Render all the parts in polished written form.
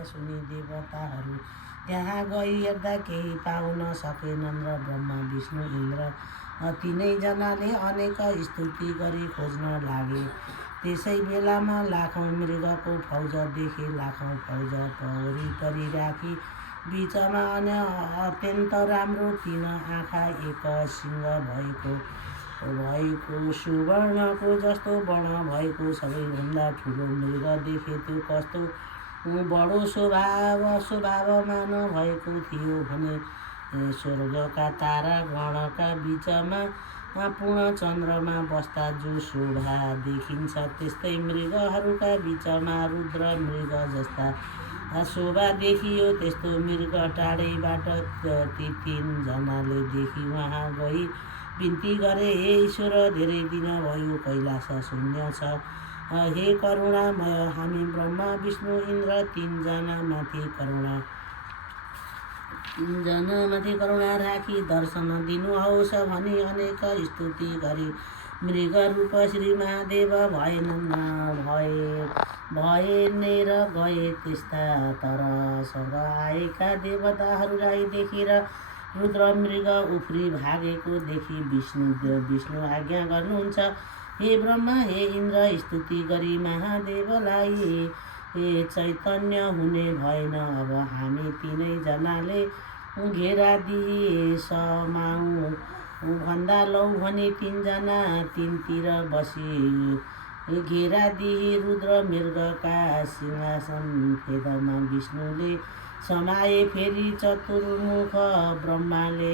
आज्ञा सुनि देवताहरू त्यहाँ गई हेर्दा केही पाउन सकेनन् र ब्रह्मा विष्णु इन्द्र तिनैजनाले अनेक स्तुति गरी खोज्न लागे। त्यसै बेलामा लाखौँ मृगको फौज देखे। लाखौँ फौज वरिपरि राखी बिचमा अत्यन्त राम्रो 3 आँखा 1 सिंह भएको सुवर्णको जस्तो वर्ण भएको सबैभन्दा ठुलो मृग देखे। त्यो कस्तो बडो स्वभावमान भएको थियो भने स्वर्गका तारा गणका बिचमा पूर्ण चन्द्रमा बस्दा जो शोभा देखिन्छ त्यस्तै मृगहरूका बिचमा रुद्र मृग जस्ता शोभा देखियो। त्यस्तो मृग टाढैबाट ती 3 जनाले देखि उहाँ गई बिन्ती गरे, हे ईश्वर, धेरै दिन भयो कैलाश शून्य छ। हे करुणामय, हामी ब्रह्मा विष्णु इन्द्र 3 जनामाथि करुणा राखी दर्शन दिनुहोस् भनी अनेक स्तुति गरी मृग रूप श्री महादेव भए नै र गए त्यस्ता। तर स्वर्ग आएका देवताहरूलाई देखेर रुद्र मृग उफ्री भागेको देखि विष्णु आज्ञा गर्नुहुन्छ, हे ब्रह्मा, हे इन्द्र, स्तुति गरी महादेवलाई चैतन्य हुने भएन। अब हामी 3 जनाले घेरा दिए समाऊ भन्दा लौ भनी 3 जना 3तिर बसी घेरा दिए। रुद्र मृगका सिंहासन फेदमा विष्णुले समाए। फेरि चतुर्मुख ब्रह्माले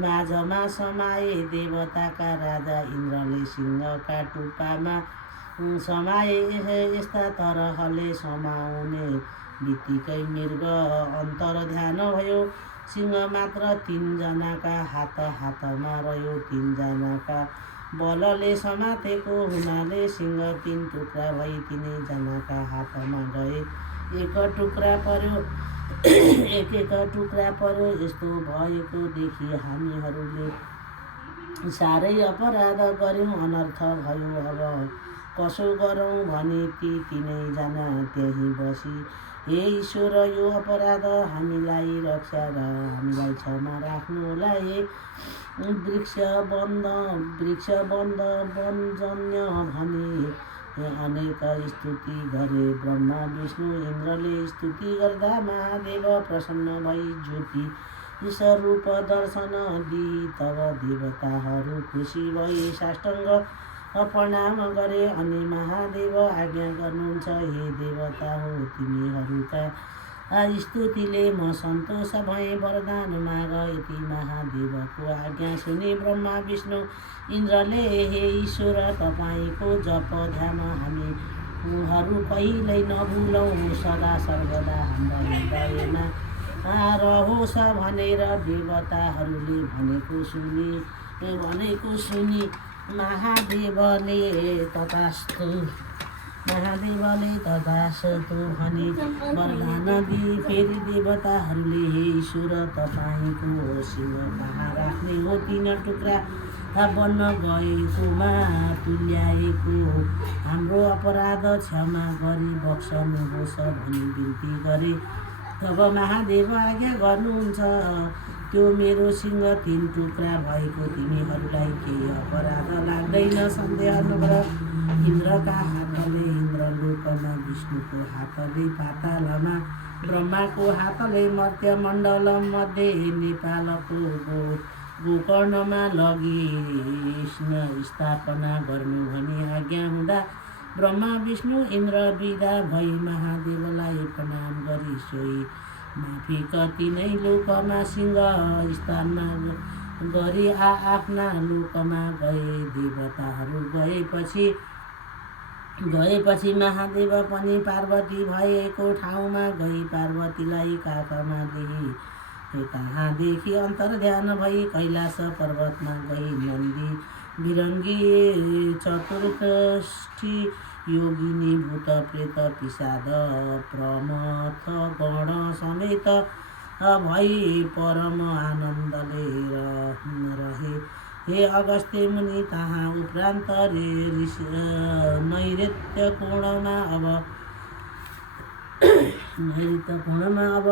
माझमा समाए। देवताका राजा इन्द्रले सिंहका टुप्पामा समाए। यस्ता तरहले समाउने बित्तिकै मृग अन्तर्ध्यान भयो। सिंह मात्र 3 जनाका हातमा रह्यो। 3 जनाका बलले समातेको हुनाले सिंह 3 टुक्रा भई 3 जनाका हातमा गए। एक टुक्रा पर्यो। यस्तो भएको देखि हामीहरूले साह्रै अपराध गर्यौँ, अनर्थ भयो। अब कसो गरौँ भनी ती 3 जना त्यहीँ बसी, हे ईश्वर, यो अपराध हामीलाई रक्षा र हामीलाई क्षमा राख्नुहोला। हे वृक्ष बन्द वनजन्य भनी अनेक स्तुति गरे। ब्रह्मा विष्णु इन्द्रले स्तुति गर्दा महादेव प्रसन्न भई ज्योति स्वरूप दर्शन दिई। तब देवताहरू खुसी भई साष्टाङ्ग प्रणाम गरे अनि महादेव आज्ञा गर्नुहुन्छ, हे देवता हो, तिमीहरूका स्तुतिले म सन्तोष भएँ, वरदान माग। यति महादेवको आज्ञा सुनि ब्रह्मा विष्णु इन्द्रले, हे ईश्वर, तपाईँको जप ध्यान हामीहरू कहिल्यै नभुलौँ, सदा सर्वदा हाम्रा हृदयमा रहोस् भनेर देवताहरूले भनेको सुनि महादेवले तथास्तु भनी वरदान दिए। फेरि देवताहरूले, हे ईश्वर, तपाईँको सिंह कहाँ राख्ने हो? 3 टुक्रा बन्न गएकोमा तुल्याएको हाम्रो अपराध क्षमा गरी बक्सनुहोस् भनी बिन्ती गरे। तब महादेव आज्ञा गर्नुहुन्छ, त्यो मेरो सिंह 3 टुक्रा भएको तिमीहरूलाई केही अपराध लाग्दैन, सन्देह नगर। इन्द्रका हातले इन्द्रलोकमा, विष्णुको हातले पातालमा, ब्रह्माको हातले मर्त्यमण्डल मध्ये नेपालको गोकर्णमा लगी स्थापना गर्नु भनी आज्ञा हुँदा ब्रह्मा विष्णु इन्द्र विदा भई महादेवलाई प्रणाम गरी सोही माफिक 3 लोकमा सिंह स्थानमा गरी आफ्ना लोकमा गए। देवताहरू गएपछि महादेव पनि पार्वती भएको ठाउँमा गई पार्वतीलाई काखमा देही। कहाँदेखि अन्तर्ध्यान भई कैलाश पर्वतमा गई नन्दी बिरङ्गी चतुर्षष्ठी योगिनी भूत प्रेत पिशाद प्रमथ गण समेत भई परम आनन्दले रहे। हे अगस्त्य मुनि, तहाँ उपरान्त नैऋत्य कोणमा अब हृतकोणमा अब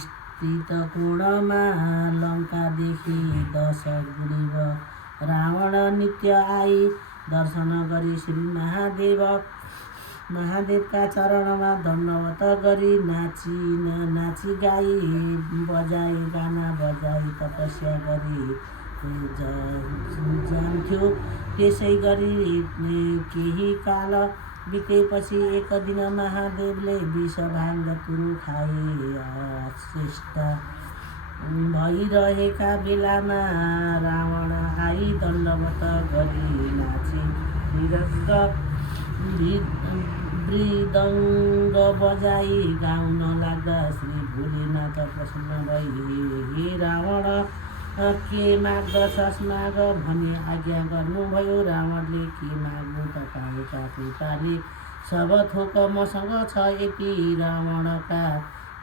स्थित कोणमा लङ्कादेखि 10 गुणिव रावण नित्य आई दर्शन गरी श्री महादेवका चरणमा दण्डवत गरी नाची गाई बजाई गाना बजाई तपस्या गरी जान्थ्यो। त्यसै गरी केही काल बितेपछि एक दिन महादेवले विष भाङ तुरु खाए अचेष्ट भइरहेका बेलामा रावण आई दण्डवत गरी नाची मृदङ्ग बजाई गाउन लाग्दा श्री भोलेनाथ प्रसन्न भई हे रावण के माग्दछस् माग भनी आज्ञा गर्नुभयो। रावणले के माग्नु तपाईँका कृपाले सब थोक मसँग छ यति रावणका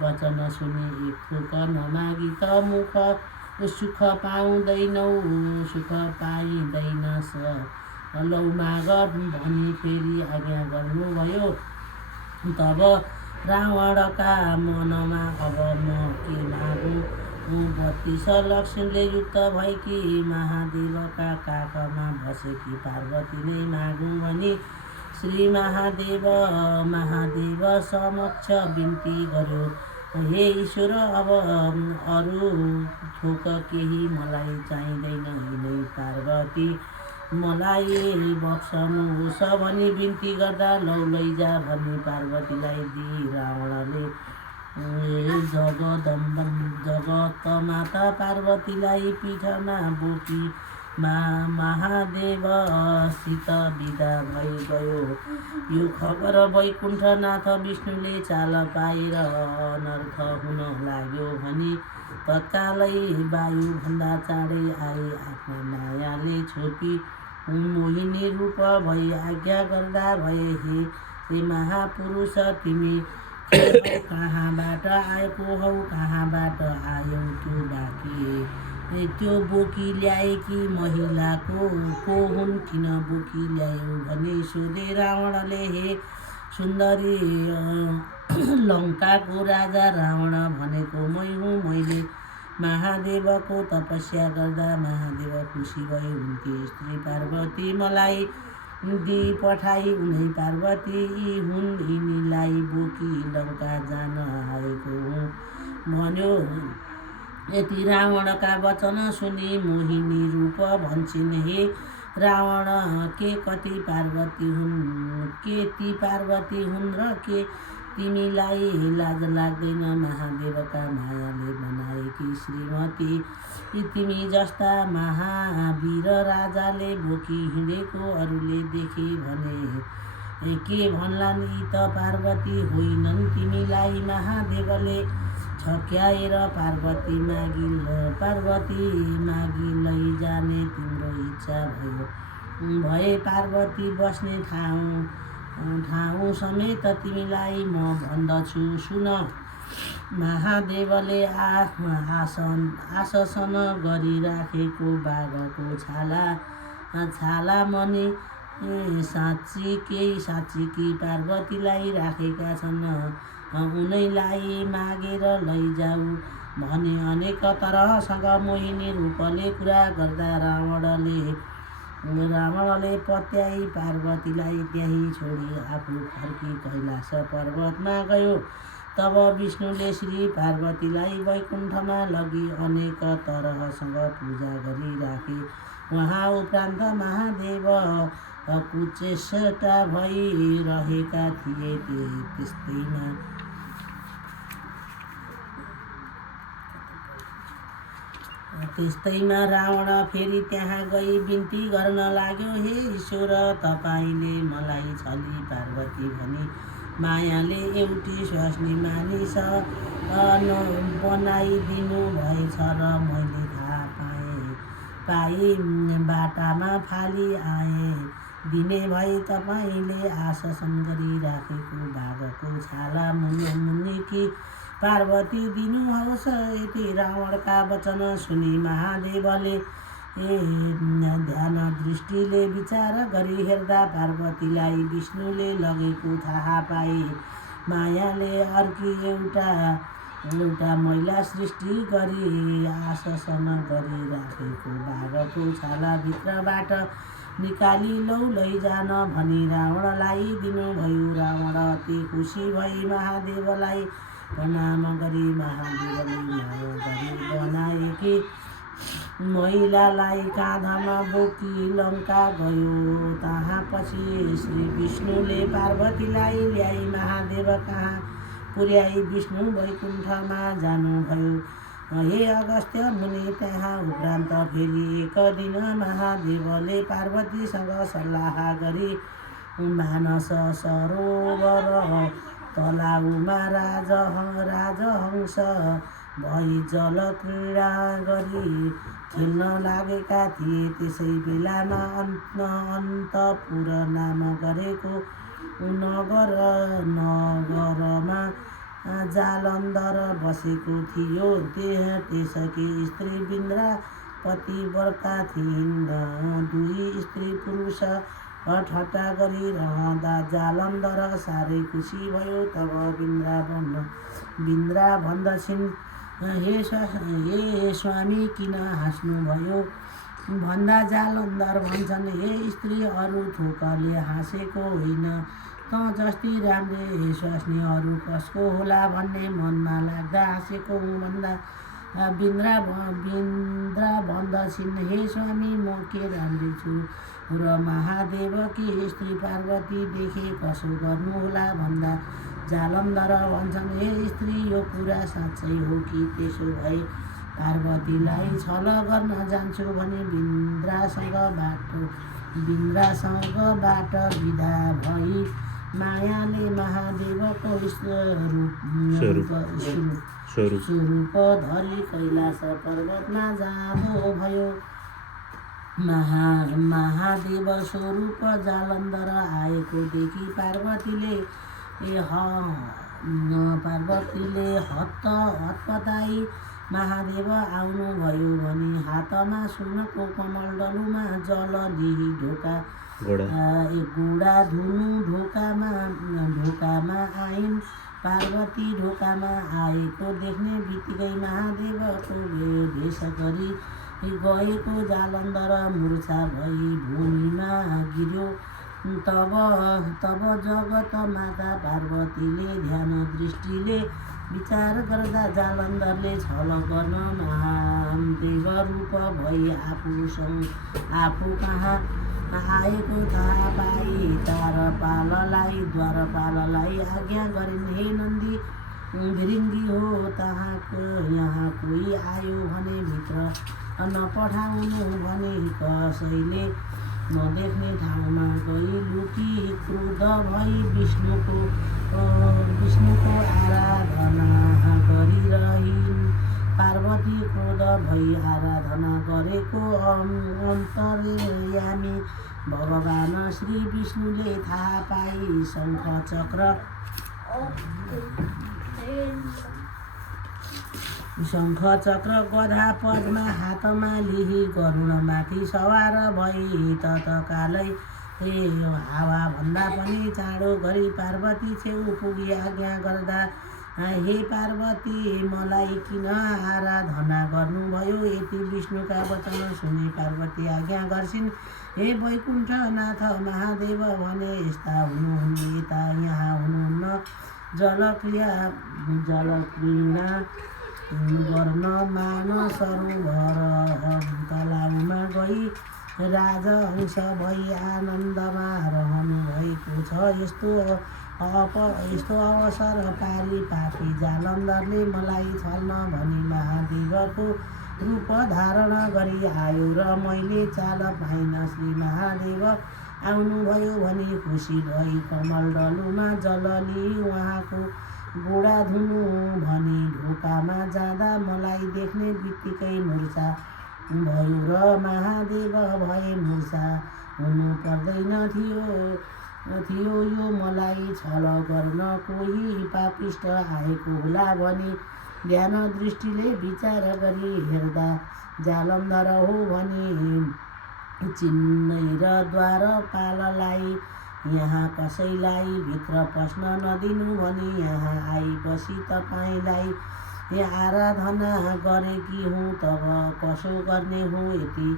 वचन सुनि एक थोक नमागी त मुख सुख पाउँदैनौ सुख पाइँदैनस् लौ माग भनी फेरि आज्ञा गर्नुभयो। तब रावणका मनमा अब म के मागौँ 32 लक्ष्मीले युक्त भएकी महादेवका काखमा बसेकी पार्वती नै मागौँ भनी श्री महादेव समक्ष बिन्ती गर्यो। हे ईश्वर अब अरू थोक केही मलाई चाहिँदैन यिनै पार्वती मलाई बक्सनुहोस् भनी बिन्ती गर्दा लौ लैजा भनी पार्वतीलाई दिई रावणले जगत माता पार्वतीलाई पीठमा बोकी महादेवसित बिदा भइ गयो। यो खबर वैकुण्ठनाथ विष्णुले चाल पाएर अनर्थ हुन लाग्यो भनी तत्कालै वायुभन्दा चाँडै आई आफ्ना मायाले छोपी मोहिनी रूप भई आज्ञा गर्दा भए हे महापुरुष तिमी कहाँबाट आएको हौ कहाँबाट आयौ त्यो बोकी ल्याएकी महिलाको को हुन् किन बोकी ल्यायौ भनी सोधे। रावणले हे सुन्दरी लङ्काको राजा रावण भनेको मै हुँ। मैले महादेवको तपस्या गर्दा महादेव खुसी भए उनकी स्त्री पार्वती मलाई दि पठाई उनै पार्वती यी हुन् यिनीलाई बोकी लङ्का जान आएको हुँ भन्यो। यति रावणका वचन सुनि मोहिनी रूप भन्छन् हे रावण के ती पार्वती हुन् र के तिमीलाई लाज लाग्दैन महादेवका मायाले बनाएकी श्रीमती तिमी जस्ता महावीर राजाले बोकी हिँडेको अरूले देखे भने के भन्लान् यी त पार्वती होइनन् तिमीलाई महादेवले छक्याएर पार्वती मागी लैजाने तिम्रो इच्छा भए पार्वती बस्ने ठाउँ समेत तिमीलाई म भन्दछु सुन। महादेवले आशासन गरिराखेको बाघको छाला मनी साँच्चीकी पार्वतीलाई राखेका छन् उनैलाई मागेर लैजाऊ भने अनेक तरहसँग मोहिनी रूपले कुरा गर्दा रावणले पत्याई पार्वतीलाई त्यहीँ छोडी आफू फर्की कैलाश पर्वतमा गयो। तब विष्णुले श्री पार्वतीलाई वैकुण्ठमा लगी अनेक तरहसँग पूजा गरिराखे। वहाँ उपरान्त महादेव कुचेष्टा भइरहेका थिए। त्यस्तैमा रावण फेरि त्यहाँ गई बिन्ती गर्न लाग्यो। हे ईश्वर तपाईँले मलाई छली पार्वती भनी मायाले एउटी स्वास्नी मानिस बनाइदिनु भएछ र मैले थाहा पाएँ बाटामा फाली आएँ। दिने भए तपाईँले आशासन गरिराखेको बाघको छाला मुनिकी पार्वती दिनुहोस्। यति रावणका वचन सुनि महादेवले ध्यान दृष्टिले विचार गरी हेर्दा पार्वतीलाई विष्णुले लगेको थाहा पाए। मायाले अर्की एउटा महिला सृष्टि गरी आशासन गरी राखेको बाघको छालाभित्रबाट निकाली लौ लैजान भनी रावणलाई दिनुभयो। रावण अति खुसी भई महादेवलाई प्रणाम गरी महादेवले माया गरी बनाएकी महिलालाई काँधमा बोकी लङ्का गयो। तहाँ पछि श्री विष्णुले पार्वतीलाई ल्याई महादेव कहाँ पुर्याई विष्णु वैकुण्ठमा जानुभयो। हे अगस्त्य मुनि त्यहाँ उपरान्त फेरि एक दिन महादेवले पार्वतीसँग सल्लाह गरी मानस सरोवर तलाउमा राजहंस भई जल क्रीडा गरी खेल्न लागेका थिए। त्यसै बेलामा अन्तपुर नाम गरेको नगरमा जालन्धर बसेको थियो। त्यसकी स्त्री बिन्द्रा पतिव्रता थिइन्। दुई स्त्री पुरुष ठट्टा गरिरहँदा जालन्धर साह्रै खुसी भयो। तब बिन्द्रा भन्दछिन्, हे स्वामी किन हाँस्नुभयो भन्दा जालन्धर भन्छन्, हे स्त्री अरू थोकले हाँसेको होइन, त जस्ती राम्रे स्वास्नी अरू कसको होला भन्ने मनमा लाग्दा हाँसेको हुँ भन्दा बिन्द्रा भन्दछिन्, हे स्वामी म के राम्री छु र महादेवकी स्त्री पार्वती देखे कसो गर्नुहोला भन्दा जालन्धर भन्छन्, हे स्त्री यो कुरा साँच्चै हो कि? त्यसो भए पार्वतीलाई छल गर्न जान्छु भने बिन्द्रासँगबाट विदा भई मायाले महादेवको स्वरूप धरी कैलाश पर्वतमा जाँदो भयो। महादेव स्वरूप जालन्धर आएको देखि पार्वतीले हतपताई महादेव आउनुभयो भने हातमा सुनको कमलडलुमा जल लिई गोडा धुनु ढोकामा आइन्। पार्वती ढोकामा आएको देख्ने बित्तिकै महादेवको भेष गरी गएको जालन्धर मूर्छा भई भूमिमा गिर्यो। तब जगत माता पार्वतीले ध्यान दृष्टिले विचार गर्दा जालन्धरले छल गर्न महादेव रूप भई आफू कहाँ आएको थाहा पाई द्वारपाललाई आज्ञा गरिन्, हे नन्दी भृङ्गी हो, यहाँ कोही आयो भने भित्र नपठाउनु भने कसैले नदेख्ने ठाउँमा गई लुकी क्रुद्ध भई विष्णुको आराधना गरिरहिन्। पार्वती क्रोध भई आराधना गरेको अन्तर्यामी भगवान श्री विष्णुले थाहा पाई शङ्ख चक्र गधा पद्मा हातमा लिई गरुडमाथि सवार भई तत्कालै हावाभन्दा पनि चाँडो गरी पार्वती छेउ पुगी आज्ञा गर्दा, हे पार्वती मलाई किन आराधना गर्नुभयो? यति विष्णुका वचन सुनि पार्वती आज्ञा गर्छिन्, हे वैकुण्ठनाथ महादेव भने यस्ता हुनुहुन्न, यता यहाँ हुनुहुन्न। जलक्रिया गर्न मानसरोवर तलाउमा गई राजहंस भई आनन्दमा रहनु भएको छ। यस्तो अवसर पारी पापी जालन्धरले मलाई छल्न भनी महादेवको रूप धारण गरी आयो र मैले चाल पाइन। श्री महादेव आउनुभयो भनी खुसी भई कमलडलुमा जल लिई उहाँको गोडा धुनु भनी ढोकामा जाँदा मलाई देख्ने बित्तिकै मूर्छा भयो र महादेव भए मूर्छा हुनु पर्दैन थियो। यो मलाई छल गर्न कोही पापिष्ट आएको होला भनी ध्यान दृष्टिले विचार गरी हेर्दा जालन्धर हो भनी चिन्नै र द्वारपाललाई यहाँ कसैलाई भित्र पस्न नदिनु भनी यहाँ आएपछि तपाईँलाई आराधना गरेकी हुँ तब कसो गर्ने हुँ यति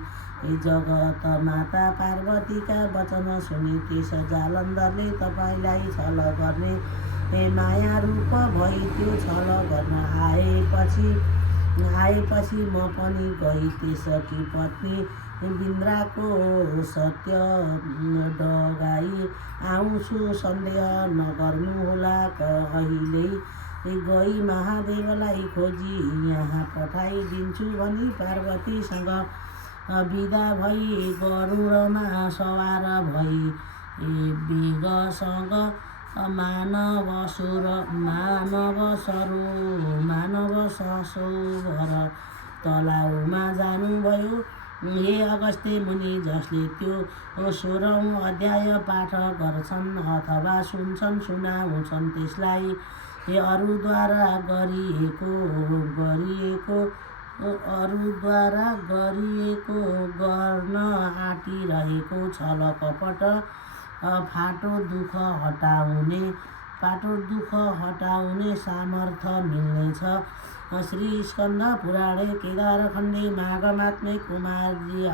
जगत माता पार्वतीका वचन सुनि त्यस जालन्धरले तपाईँलाई छल गर्ने माया रूप भई त्यो छल गर्न आएपछि म पनि गई त्यसकी पत्नी बिन्द्राको सत्य डगाई आउँछु सन्देह नगर्नुहोला कहिल्यै गई महादेवलाई खोजी यहाँ पठाइदिन्छु भनी पार्वतीसँग बिदा भई गरुडमा सवार भई वेगसँग मानव सरोवर तलाउमा जानुभयो। हे अगस्त्य मुनि जसले त्यो 16औं अध्याय पाठ गर्छन् अथवा सुन्छन् सुनाउँछन् त्यसलाई अरूद्वारा गर्न आँटिरहेको छल कपट फाटो दुःख हटाउने सामर्थ्य मिल्नेछ। श्री स्कन्द पुराणे केदारखण्डे माघमात्मे कुमारजी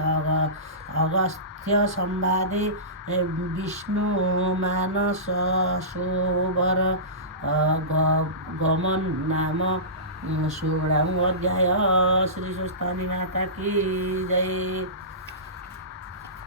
अगस्त्य संवादे विष्णु मानस सरोवर गमन नाम 16औं अध्याय। श्री सुस्तानी माता की जय।